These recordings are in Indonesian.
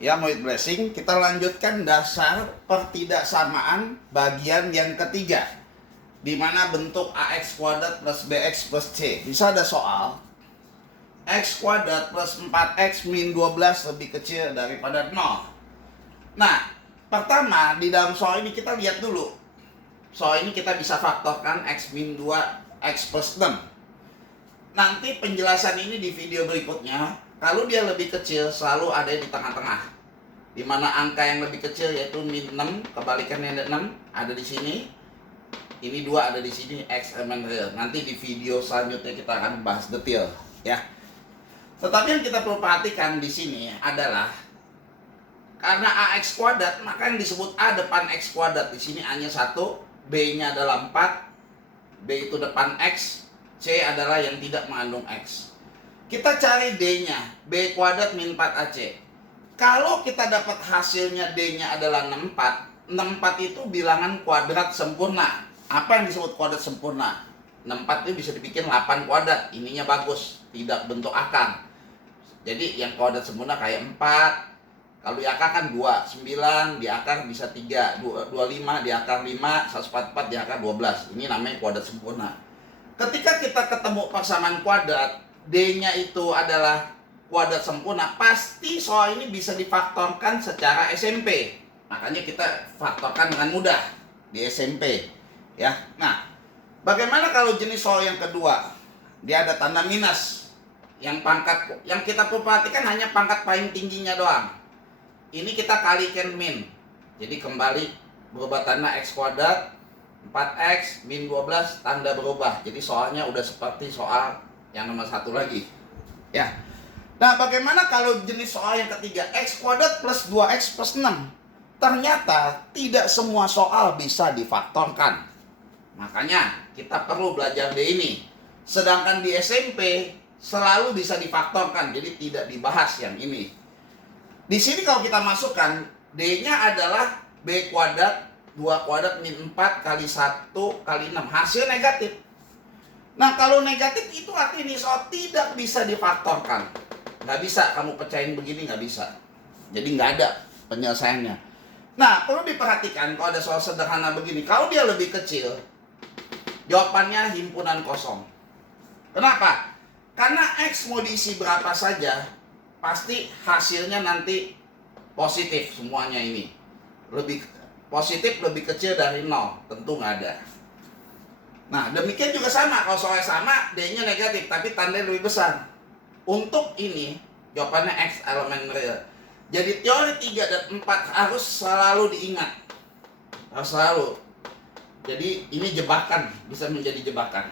Ya, Murid Blessing, kita lanjutkan dasar pertidaksamaan bagian yang ketiga, di mana bentuk AX kuadrat plus BX plus C. Bisa ada soal X kuadrat plus 4X min 12 lebih kecil daripada 0. Nah, pertama di dalam soal ini kita lihat dulu. Soal ini kita bisa faktorkan X min 2 X plus 6. Nanti penjelasan ini di video berikutnya. Kalau dia lebih kecil, selalu ada di tengah-tengah. Di mana angka yang lebih kecil yaitu min 6, kebalikannya ada 6, ada di sini. Ini 2 ada di sini, X elemen real. Nanti di video selanjutnya kita akan bahas detail, ya. Tetapi yang kita perlu perhatikan di sini adalah karena AX kuadrat, maka yang disebut A depan X kuadrat di sini A-nya 1, B-nya adalah 4, B itu depan X, C adalah yang tidak mengandung X. Kita cari D-nya, B kuadrat min 4AC. Kalau kita dapat hasilnya D-nya adalah 64, 64 itu bilangan kuadrat sempurna. Apa yang disebut kuadrat sempurna? 64 itu bisa dibikin 8 kuadrat, ininya bagus, tidak bentuk akar. Jadi yang kuadrat sempurna kayak 4, kalau di akar kan 2, 9, di akar bisa 3, 25, di akar 5, 144, di akar 12. Ini namanya kuadrat sempurna. Ketika kita ketemu persamaan kuadrat, D-nya itu adalah kuadrat sempurna, pasti soal ini bisa difaktorkan secara SMP. Makanya kita faktorkan dengan mudah di SMP, ya. Nah, bagaimana kalau jenis soal yang kedua? Dia ada tanda minus. Yang kita perlu perhatikan hanya pangkat paling tingginya doang. Ini kita kalikan min. Jadi kembali berubah tanda X kuadrat 4X min 12 tanda berubah. Jadi soalnya udah seperti soal yang nomor 1 lagi, ya. Nah, bagaimana kalau jenis soal yang ketiga, X kuadrat plus 2X plus 6? Ternyata tidak semua soal bisa difaktorkan. Makanya kita perlu belajar D ini. Sedangkan di SMP selalu bisa difaktorkan, jadi tidak dibahas yang ini. Di sini kalau kita masukkan, D-nya adalah B kuadrat 2 kuadrat min 4 kali 1 kali 6. Hasil negatif. Nah, kalau negatif itu artinya ini soal tidak bisa difaktorkan. Nggak bisa kamu pecahin begini, nggak bisa. Jadi nggak ada penyelesaiannya. Nah, perlu diperhatikan kalau ada soal sederhana begini. Kalau dia lebih kecil, jawabannya himpunan kosong. Kenapa? Karena X mau diisi berapa saja, pasti hasilnya nanti positif semuanya ini. Lebih positif lebih kecil dari 0, tentu nggak ada. Nah, demikian juga sama, kalau soalnya sama, D-nya negatif, tapi tandanya lebih besar. Untuk ini, jawabannya X elemen real. Jadi teori 3 dan 4 harus selalu diingat. Harus selalu. Jadi ini jebakan, bisa menjadi jebakan.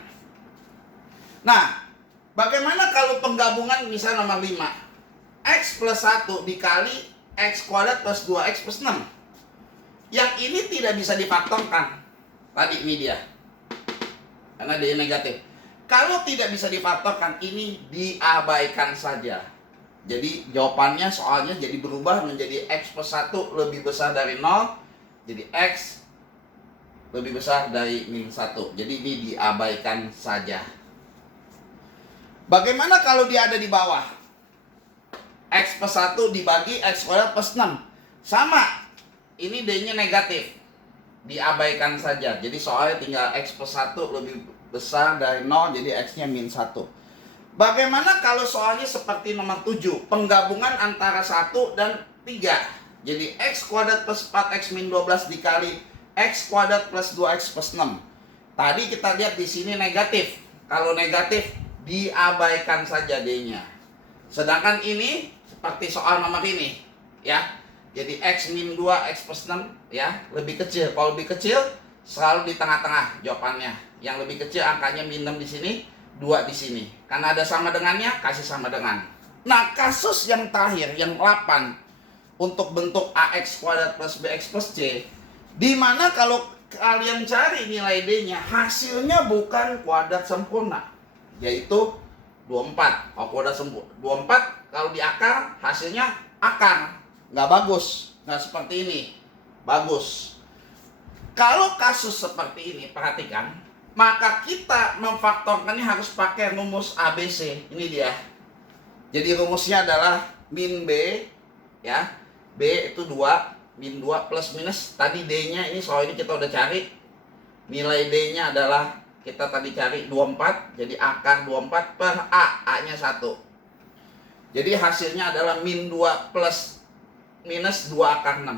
Nah, bagaimana kalau penggabungan misalnya nomor 5? X plus 1 dikali X kuadrat plus 2X plus 6. Yang ini tidak bisa difaktorkan. Tadi ini dia. Karena dia negatif. Kalau tidak bisa difaktorkan, ini diabaikan saja. Jadi jawabannya soalnya jadi berubah menjadi X plus 1 lebih besar dari 0. Jadi X lebih besar dari min 1. Jadi ini diabaikan saja. Bagaimana kalau dia ada di bawah? X plus 1 dibagi X kuadrat plus 6. Sama. Ini D-nya negatif. Diabaikan saja. Jadi soalnya tinggal X plus 1 lebih besar dari 0, jadi X-nya min 1. Bagaimana kalau soalnya seperti nomor 7, penggabungan antara 1 dan 3. Jadi X kuadrat plus 4X min 12 dikali X kuadrat plus 2X plus 6. Tadi kita lihat di sini negatif. Kalau negatif, diabaikan saja D-nya. Sedangkan ini seperti soal nomor ini, ya. Jadi X min 2, X plus 6, ya, lebih kecil. Kalau lebih kecil, selalu di tengah-tengah jawabannya. Yang lebih kecil angkanya min 6 di sini, 2 di sini. Karena ada sama dengannya, kasih sama dengan. Nah, kasus yang terakhir, yang 8, untuk bentuk AX kuadrat plus BX plus C, di mana kalau kalian cari nilai D-nya, hasilnya bukan kuadrat sempurna, yaitu 24. Kalau kuadrat sempurna 24, kalau di akar, hasilnya akar. Nggak bagus, nggak seperti ini. Bagus. Kalau kasus seperti ini, perhatikan, maka kita memfaktorkannya harus pakai rumus ABC. Ini dia. Jadi rumusnya adalah min B, ya, B itu 2, min 2 plus minus. Tadi D-nya ini soal ini kita udah cari. Nilai D-nya adalah kita tadi cari 24. Jadi akar 24 per A. A-nya 1. Jadi hasilnya adalah min 2 plus minus 2 akar 6.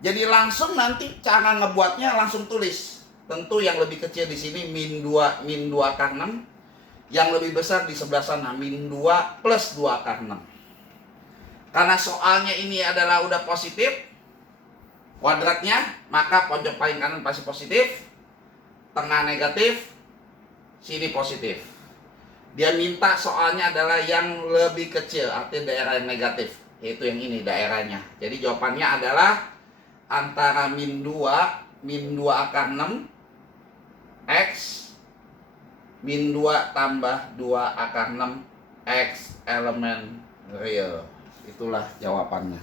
Jadi langsung nanti cara ngebuatnya langsung tulis. Tentu yang lebih kecil di sini min 2 akar 6. Yang lebih besar di sebelah sana min 2 plus 2 akar 6. Karena soalnya ini adalah udah positif kuadratnya, maka pojok paling kanan pasti positif, tengah negatif, sini positif. Dia minta soalnya adalah yang lebih kecil, artinya daerah yang negatif, yaitu yang ini daerahnya. Jadi jawabannya adalah antara min 2 akar 6 X min 2 tambah 2 akar 6 X elemen real. Itulah jawabannya.